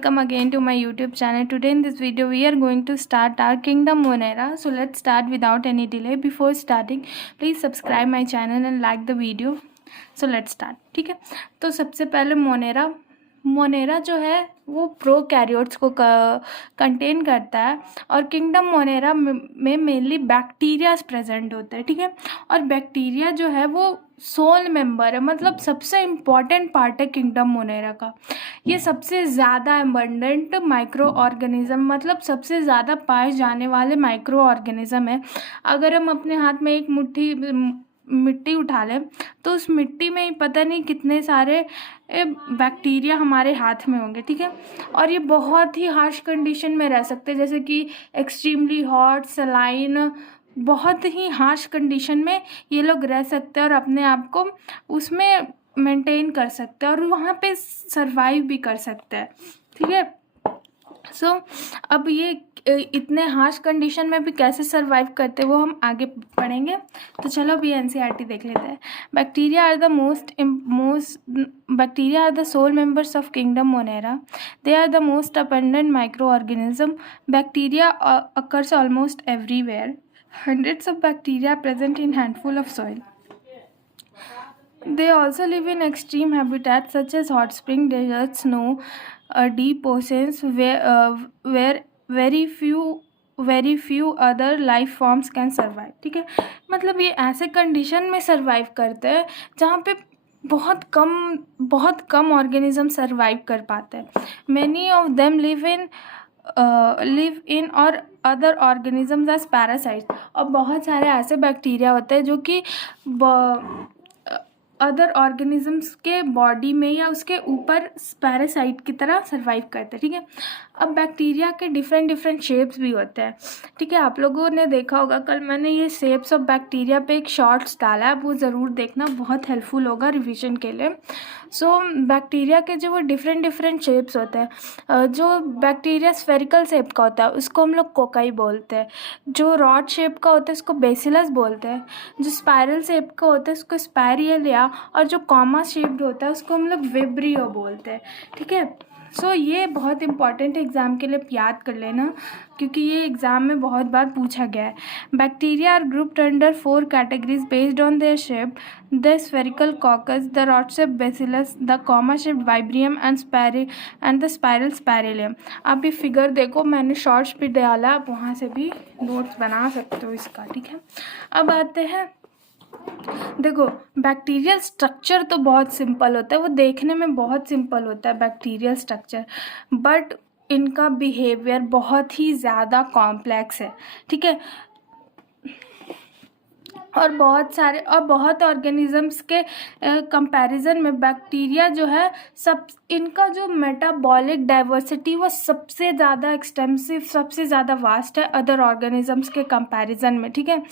Welcome again to my YouTube channel. Today in this video we are going to start our Kingdom Monera. So let's start without any delay. Before starting, please subscribe my channel and like the video. So let's start. ठीक है, तो सबसे पहले Monera जो है वो prokaryotes को contain करता है और किंगडम मोनेरा में मेनली बैक्टीरियाज प्रेजेंट होते हैं. ठीक है, और बैक्टीरिया जो है वो सोल मेंबर है, मतलब सबसे इम्पॉर्टेंट पार्ट है किंगडम मोनेरा का. ये सबसे ज़्यादा एबंडेंट माइक्रो ऑर्गेनिज्म, मतलब सबसे ज़्यादा पाए जाने वाले माइक्रो ऑर्गेनिज्म है. अगर हम अपने हाथ में एक मुट्ठी मिट्टी उठा लें तो उस मिट्टी में ही पता नहीं कितने सारे बैक्टीरिया हमारे हाथ में होंगे. ठीक है, और ये बहुत ही हार्श कंडीशन में रह सकते हैं, जैसे कि एक्सट्रीमली हॉट, सलाइन, बहुत ही हार्श कंडीशन में ये लोग रह सकते हैं और अपने आप को उसमें मेंटेन कर सकते हैं और वहाँ पे सरवाइव भी कर सकते हैं. ठीक है, सो अब ये इतने हार्श कंडीशन में भी कैसे सरवाइव करते हैं वो हम आगे पढ़ेंगे. तो चलो अभी एनसीईआरटी देख लेते हैं. Bacteria are the sole members of kingdom Monera. They are the most abundant microorganism. Bacteria occurs almost everywhere. Hundreds of bacteria are present in handful of soil. They also live in extreme habitats such as hot spring, deserts, snow, deep oceans, where very few other life forms can survive. ठीक है, मतलब ये ऐसे condition में survive करते हैं जहाँ पे बहुत कम ऑर्गेनिज्म सरवाइव कर पाते हैं. Many of them live in और अदर ऑर्गेनिजम्स एज पैरासाइट्स. और बहुत सारे ऐसे बैक्टीरिया होते हैं जो कि अदर ऑर्गेनिजम्स के बॉडी में या उसके ऊपर पैरासाइट की तरह सरवाइव करते हैं. ठीक है, अब बैक्टीरिया के डिफरेंट शेप्स भी होते हैं. ठीक है, आप लोगों ने देखा होगा, कल मैंने ये शेप्स ऑफ बैक्टीरिया पे एक शॉर्ट्स डाला है, वो ज़रूर देखना, बहुत हेल्पफुल होगा रिवीजन के लिए. सो बैक्टीरिया के जो वो डिफरेंट शेप्स होते हैं, जो बैक्टीरिया स्फेरिकल शेप का होता है उसको हम लोग कोकाई बोलते हैं. जो रॉड शेप का होता है उसको बेसिलस बोलते हैं. जो स्पायरल शेप का होता है उसको स्पायरियलिया, और जो कॉमा शेप्ड होता है उसको हम लोग विब्रियो बोलते हैं. ठीक है, सो ये बहुत इंपॉर्टेंट एग्ज़ाम के लिए याद कर लेना, क्योंकि ये एग्ज़ाम में बहुत बार पूछा गया है. Bacteria are grouped under 4 categories based on their shape. The spherical coccus, the rod shape bacillus, the comma shaped vibrium and the spiral spirillum. आप ये फिगर देखो, मैंने शॉर्ट्स पे डाला, आप वहाँ से भी नोट्स बना सकते हो इसका. ठीक है, अब आते हैं, देखो बैक्टीरियल स्ट्रक्चर तो बहुत सिंपल होता है, वो देखने में बहुत सिंपल होता है बैक्टीरियल स्ट्रक्चर, बट इनका बिहेवियर बहुत ही ज़्यादा कॉम्प्लेक्स है. ठीक है, और बहुत ऑर्गेनिजम्स के कंपैरिजन में बैक्टीरिया जो है सब, इनका जो मेटाबॉलिक डाइवर्सिटी वो सबसे ज़्यादा एक्सटेंसिव, सबसे ज़्यादा वास्ट है अदर ऑर्गेनिजम्स के कंपैरिजन में. ठीक है,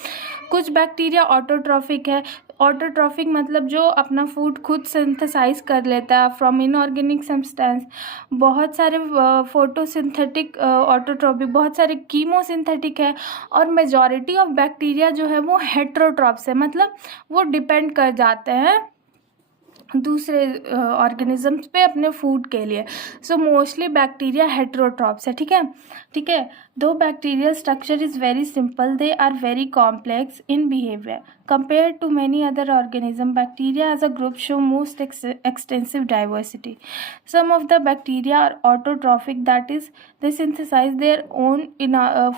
कुछ बैक्टीरिया ऑटोट्रॉफिक है. ऑटोट्रॉफिक मतलब जो अपना फूड खुद सिंथेसाइज कर लेता है फ्रॉम इनऑर्गेनिक सब्सटेंस. बहुत सारे फोटोसिंथेटिक ऑटोट्रॉफिक, बहुत सारे कीमोसिंथेटिक है. और मेजॉरिटी ऑफ बैक्टीरिया जो है वो हेट्रोट्रॉप्स है, मतलब वो डिपेंड कर जाते हैं दूसरे ऑर्गेनिजम्स पे अपने फूड के लिए. सो मोस्टली बैक्टीरिया हेट्रोट्रॉप्स है. ठीक है, though bacterial structure is very simple, they are very complex in behaviour compared to many other organisms. Bacteria as a group show most extensive diversity. Some of the bacteria are autotrophic, that is, they synthesize their own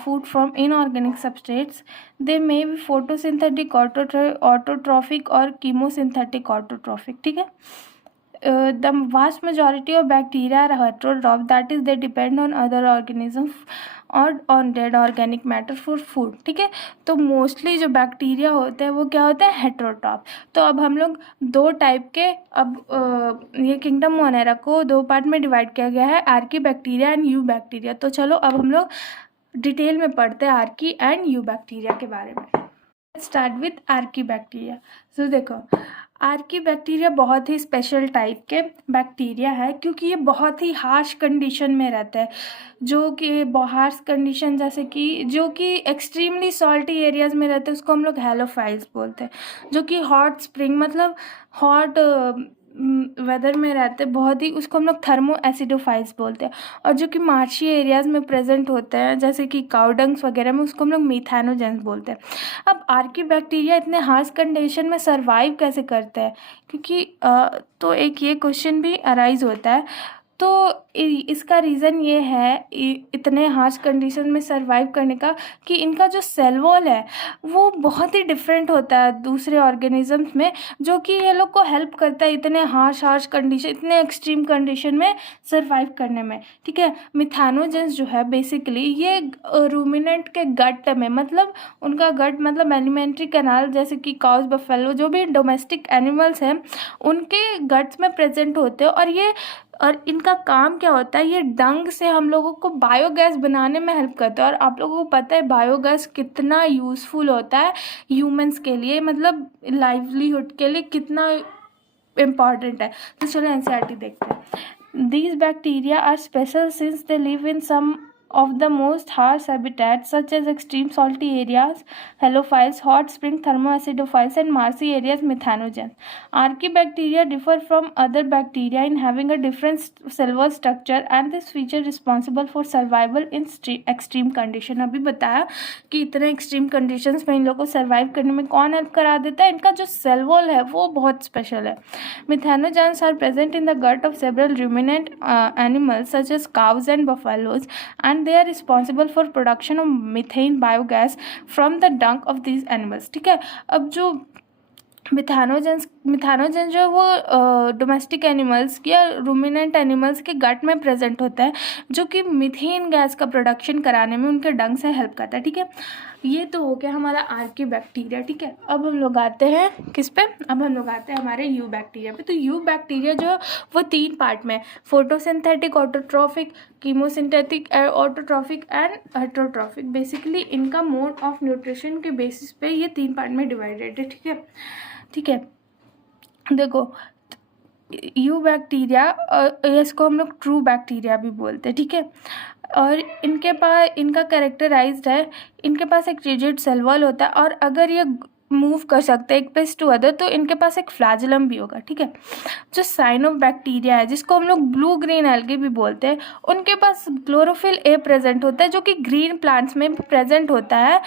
food from inorganic substrates. They may be photosynthetic autotrophic or chemosynthetic autotrophic. ठीक है, the vast majority of bacteria are heterotroph, that is, they depend on other organisms और on dead organic matter for food. ठीक है, तो mostly जो bacteria होते हैं वो क्या होते हैं, हेट्रोट्रॉफ. तो अब हम लोग दो टाइप के, अब ये किंगडम मोनेरा को 2 पार्ट में डिवाइड किया गया है, Archie bacteria and you bacteria. तो चलो अब हम लोग डिटेल में पढ़ते हैं आर्की एंड यू बैक्टीरिया के बारे में. Start with Archie bacteria. तो देखो, आर्की बैक्टीरिया बहुत ही स्पेशल टाइप के बैक्टीरिया है, क्योंकि ये बहुत ही हार्श कंडीशन में रहता है. जो कि हार्श कंडीशन जैसे कि जो कि एक्सट्रीमली सॉल्टी एरियाज़ में रहते हैं उसको हम लोग हेलोफाइल्स बोलते हैं. जो कि हॉट स्प्रिंग, मतलब हॉट वेदर में रहते हैं, बहुत ही, उसको हम लोग थर्मो एसिडोफाइल्स बोलते हैं। और जो कि मार्शी एरियाज़ में प्रेजेंट होते हैं जैसे कि काउडंग्स वगैरह में, उसको हम लोग मीथेनोजेंस बोलते हैं। अब आर्की बैक्टीरिया इतने हार्श कंडीशन में सरवाइव कैसे करते हैं, क्योंकि तो एक ये क्वेश्चन भी अराइज होता है। तो इसका रीज़न ये है इतने हार्श कंडीशन में सरवाइव करने का, कि इनका जो सेल वॉल है वो बहुत ही डिफरेंट होता है दूसरे ऑर्गेनिजम्स में, जो कि ये लोग को हेल्प करता है इतने हार्श कंडीशन, इतने एक्सट्रीम कंडीशन में सरवाइव करने में। ठीक है, मिथानोजेंस जो है बेसिकली ये रूमिनेंट के गट में, मतलब उनका गट मतलब एलिमेंट्री कैनाल, जैसे कि काउस, बफेलो, जो भी डोमेस्टिक एनिमल्स हैं उनके गट्स में प्रेजेंट होते हैं। और इनका काम क्या होता है, ये डंग से हम लोगों को बायोगैस बनाने में हेल्प करता है। और आप लोगों को पता है बायोगैस कितना यूज़फुल होता है ह्यूमंस के लिए, मतलब लाइवलीहुड के लिए कितना इम्पॉर्टेंट है। तो चलो एनसीईआरटी देखते हैं। These bacteria are special since they live in some of the most harsh habitats such as extreme salty areas, halophiles, hot spring thermoacidophiles, and marshy areas methanogens. Archaebacteria differ from other bacteria in having a different cell wall structure and this feature responsible for survival in extreme condition। अभी बताया कि इतने extreme conditions में इन लोगों को survive करने में कौन हेल्प करा देता है, इनका जो सेल वॉल है वो बहुत स्पेशल है। Methanogens are present in the gut of several ruminant animals such as cows and buffaloes, and they are responsible for production of methane biogas from the dung of these animals। ठीक है, अब जो methanogens जो है वो domestic animals या ruminant animals के गट में प्रेजेंट होता है, जो कि मीथेन गैस का प्रोडक्शन कराने में उनके डंग से हेल्प करता है। ठीक है, ये तो हो गया हमारा आर्की बैक्टीरिया। ठीक है, अब हम लोग आते हैं किस पे, अब हम लोग आते हैं हमारे यू बैक्टीरिया पे। तो यू बैक्टीरिया जो है वो 3 पार्ट में, photosynthetic autotrophic, chemosynthetic autotrophic and heterotrophic. Basically इनका मोड ऑफ न्यूट्रिशन के बेसिस पे ये 3 पार्ट में डिवाइडेड है। ठीक है, देखो यू बैक्टीरिया, इसको हम लोग ट्रू बैक्टीरिया भी बोलते हैं। ठीक है, और इनका कैरेक्टराइज्ड है, इनके पास एक रिजिड सेल वॉल होता है, और अगर ये मूव कर सकते हैं एक प्लेस टू अदर तो इनके पास एक फ्लैजिलम भी होगा। ठीक है, जो साइनोबैक्टीरिया है जिसको हम लोग ब्लू ग्रीन एल्गे भी बोलते हैं, उनके पास क्लोरोफिल ए प्रेजेंट होता है, जो कि ग्रीन प्लांट्स में प्रेजेंट होता है,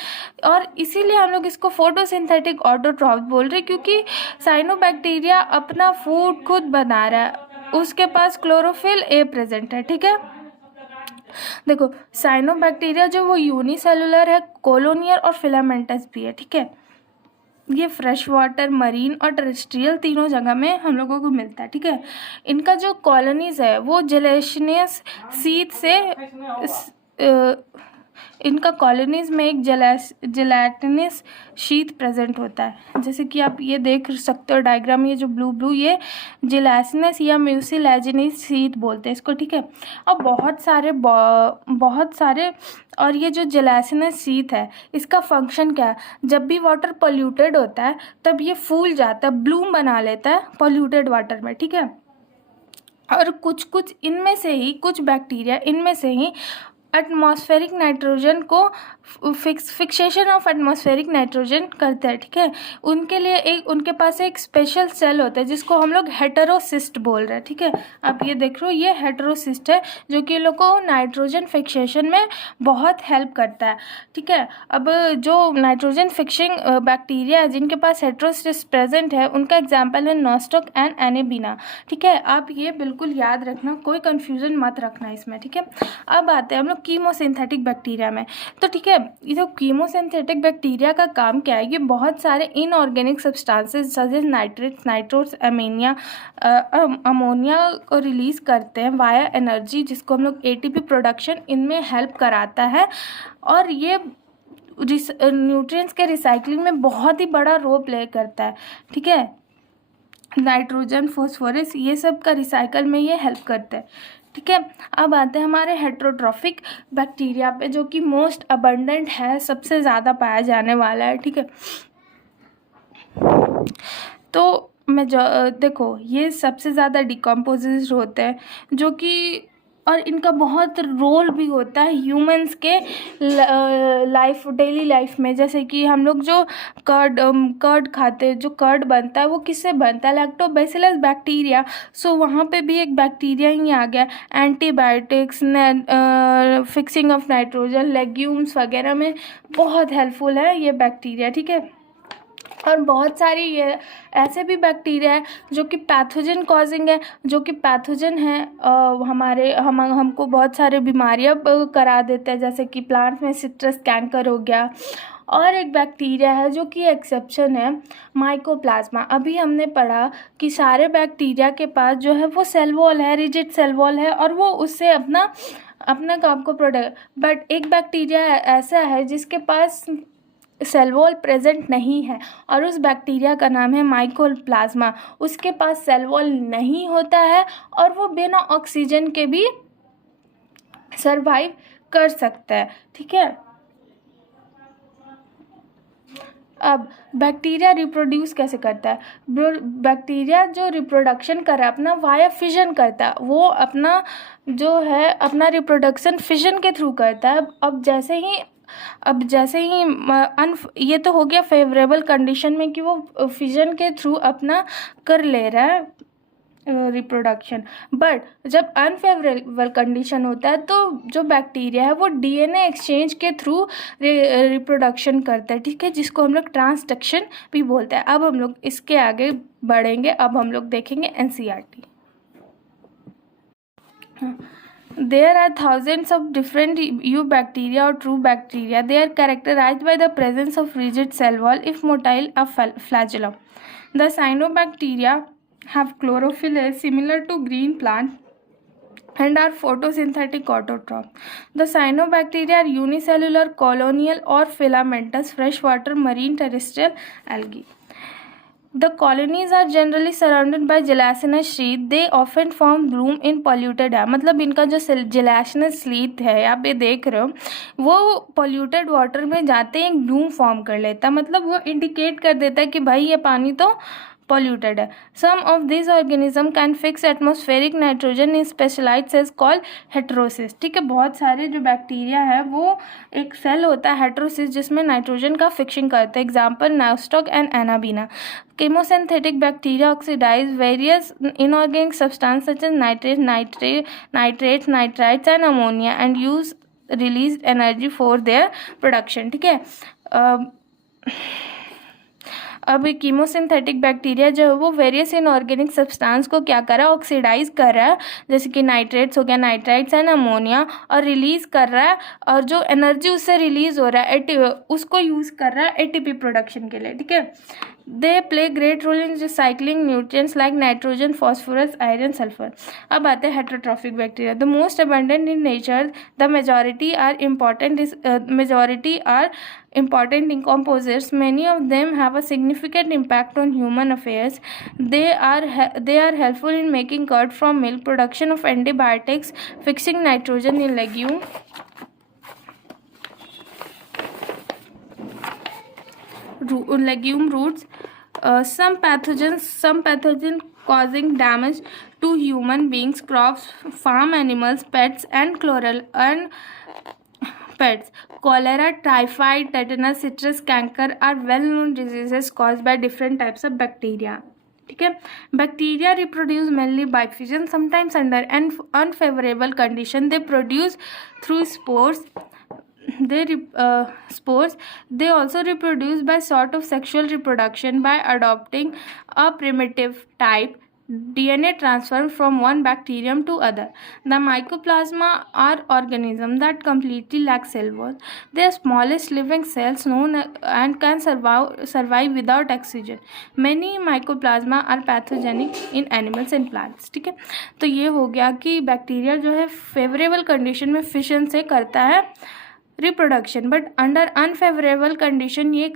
और इसीलिए हम लोग इसको फोटोसिंथेटिक ऑटोट्रॉफ बोल रहे हैं, क्योंकि साइनोबैक्टीरिया अपना फूड खुद बना रहा है, उसके पास क्लोरोफिल ए प्रेजेंट है। ठीक है, देखो साइनोबैक्टीरिया जो वो यूनिसेलुलर है, कोलोनियल और फिलामेंटस भी है। ठीक है, ये फ्रेश वाटर, मरीन और टेरेस्ट्रियल तीनों जगह में हम लोगों को मिलता है। ठीक है, इनका जो कॉलोनीज है वो जेलेशिनियस सीड से इनका कॉलोनीज में एक जेलेटिनस शीट प्रेजेंट होता है, जैसे कि आप ये देख सकते हो डायग्राम, ये जो ब्लू ये जेलेटिनस या म्यूसिलेजिनस शीट बोलते हैं इसको। ठीक है, और बहुत सारे और ये जो जेलेटिनस शीट है इसका फंक्शन क्या है, जब भी वाटर पोल्यूटेड होता है तब ये फूल जाता है, ब्लूम बना लेता है पोल्यूटेड वाटर में। ठीक है, और कुछ इनमें से ही कुछ बैक्टीरिया इनमें से ही एटमॉस्फेरिक नाइट्रोजन को फिक्सेशन ऑफ एटमॉस्फेरिक नाइट्रोजन करते हैं। ठीक है, उनके पास एक स्पेशल सेल होता है जिसको हम लोग हेटेरोसिस्ट बोल रहे हैं। ठीक है, आप ये देख रहे हो ये हेटेरोसिस्ट है जो कि लोग को नाइट्रोजन फिक्सेशन में बहुत हेल्प करता है। ठीक है, अब जो नाइट्रोजन फिक्सिंग बैक्टीरिया है जिनके पास हेटेरोसिस्ट प्रेजेंट है उनका एग्जाम्पल है नॉस्टोक एंड एनेबिना। ठीक है, आप ये बिल्कुल याद रखना, कोई कन्फ्यूजन मत रखना इसमें। ठीक है, अब आते हैं हम लोग कीमोसिंथेटिक बैक्टीरिया में। तो ठीक है, ये जो कीमोसिंथेटिक बैक्टीरिया का काम क्या है, ये बहुत सारे inorganic substances such as nitrates, nitrous, ammonia को रिलीज करते हैं वाया एनर्जी, जिसको हम लोग एटीपी प्रोडक्शन इनमें हेल्प कराता है, और ये न्यूट्रिएंट्स के रिसाइकलिंग में बहुत ही बड़ा रोल प्ले करता है। ठीक है, नाइट्रोजन, फॉस्फोरस ये सब का रिसाइकल में ये हेल्प करता है। ठीक है, अब आते हैं हमारे हेट्रोट्रॉफिक बैक्टीरिया पे, जो कि मोस्ट अबंडेंट है, सबसे ज़्यादा पाया जाने वाला है। ठीक है, तो देखो ये सबसे ज़्यादा डिकम्पोजिट होते हैं, जो कि और इनका बहुत रोल भी होता है ह्यूमंस के लाइफ, डेली लाइफ में। जैसे कि हम लोग जो कर्ड खाते हैं, जो कर्ड बनता है वो किससे बनता है? Lactobacillus bacteria. सो वहाँ पे भी एक बैक्टीरिया ही आ गया। Antibiotics, fixing of nitrogen, legumes वगैरह में बहुत हेल्पफुल है ये बैक्टीरिया, ठीक है। और बहुत सारी ये ऐसे भी बैक्टीरिया है जो कि पैथोजन कॉजिंग है, जो कि पैथोजन है, हमको बहुत सारे बीमारियां करा देते हैं, जैसे कि प्लांट में सिट्रस कैंकर हो गया। और एक बैक्टीरिया है जो कि एक्सेप्शन है, माइकोप्लाज्मा। अभी हमने पढ़ा कि सारे बैक्टीरिया के पास जो है वो सेल वॉल है, रिजिड सेल वॉल है, और वो उससे अपना काम को प्रोटेक्ट। बट एक बैक्टीरिया ऐसा है जिसके पास सेल वॉल प्रेजेंट नहीं है, और उस बैक्टीरिया का नाम है माइकोप्लाज्मा। उसके पास सेल वॉल नहीं होता है और वो बिना ऑक्सीजन के भी सरवाइव कर सकता है, ठीक है। अब बैक्टीरिया रिप्रोड्यूस कैसे करता है? बैक्टीरिया जो रिप्रोडक्शन कर रहा है अपना वाया फिजन करता है, वो अपना जो है अपना रिप्रोडक्शन फिजन के थ्रू करता है। अब जैसे ही ये तो हो गया फेवरेबल कंडीशन में कि वो फिजन के थ्रू अपना कर ले रहा है रिप्रोडक्शन। बट जब अनफेवरेबल कंडीशन होता है तो जो बैक्टीरिया है वो डीएनए एक्सचेंज के थ्रू रिप्रोडक्शन करता है, ठीक है, जिसको हम लोग ट्रांसडक्शन भी बोलते हैं। अब हम लोग इसके आगे बढ़ेंगे। अब हम लोग देखेंगे NCERT. There are thousands of different eubacteria or true bacteria. They are characterized by the presence of rigid cell wall, if motile, a flagellum. The cyanobacteria have chlorophyll similar to green plant and are photosynthetic autotrophs. The cyanobacteria are unicellular, colonial or filamentous freshwater marine terrestrial algae. The colonies are generally surrounded by gelatinous sheath. They often form bloom in polluted air. मतलब इनका जो gelatinous sheath है, आप ये देख रहे हो, वो polluted water में जाते ही एक bloom फॉर्म कर लेता है। मतलब वो इंडिकेट कर देता है कि भाई ये पानी तो polluted है। Some of these organisms can fix atmospheric nitrogen in specialized cells called heterocysts, ठीक है। बहुत सारे जो बैक्टीरिया है वो एक सेल होता है हेटेरोसिस जिसमें नाइट्रोजन का फिक्सिंग करते हैं। Example nostoc and anabaena. Chemosynthetic bacteria oxidize various inorganic substances such as nitrates, nitrites and ammonia and use released energy for their production, ठीक है। अब कीमोसिंथेटिक बैक्टीरिया जो है वो वेरियस इनऑर्गेनिक सब्सटेंस को क्या कर रहा है? ऑक्सीडाइज कर रहा है, जैसे कि नाइट्रेट्स हो गया, नाइट्राइट्स एंड अमोनिया, और रिलीज कर रहा है, और जो एनर्जी उससे रिलीज हो रहा है उसको यूज़ कर रहा है एटीपी प्रोडक्शन के लिए, ठीक है। They play great role in recycling nutrients like nitrogen, phosphorus, iron, sulphur. अब आते हैं heterotrophic bacteria. The most abundant in nature, the majority are important in composers. Many of them have a significant impact on human affairs. They are helpful in making curd from milk, production of antibiotics, fixing nitrogen in legume roots. Some pathogen causing damage to human beings, crops, farm animals, pets and pets. Cholera, typhoid, tetanus, citrus canker are well-known diseases caused by different types of bacteria. ठीक है। Bacteria reproduce mainly by fission, sometimes under unfavourable condition they produce through spores. They also reproduce by sort of sexual reproduction by adopting a primitive type DNA transfer from one bacterium to other. The mycoplasma are organisms that completely lack cell wall. They are smallest living cells known and can survive without oxygen. Many mycoplasma are pathogenic in animals and plants. ठीक है, तो ये हो गया कि bacteria जो है favourable condition में फिशन से करता है reproduction, but under unfavourable condition ये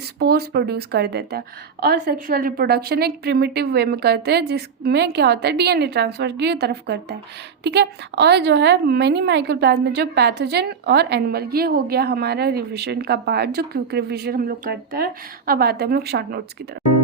स्पोर्स प्रोड्यूस कर देता है, और सेक्सुअल रिप्रोडक्शन एक प्रिमिटिव वे में करते हैं जिसमें क्या होता है डीएनए ट्रांसफर की तरफ करता है, ठीक है। और जो है मेनी माइक्रोप्लाज्मा जो पैथोजन और एनिमल, ये हो गया हमारा रिविजन का पार्ट जो क्विक रिविजन हम लोग करते हैं। अब आते हैं हम लोग शॉर्ट नोट्स की तरफ।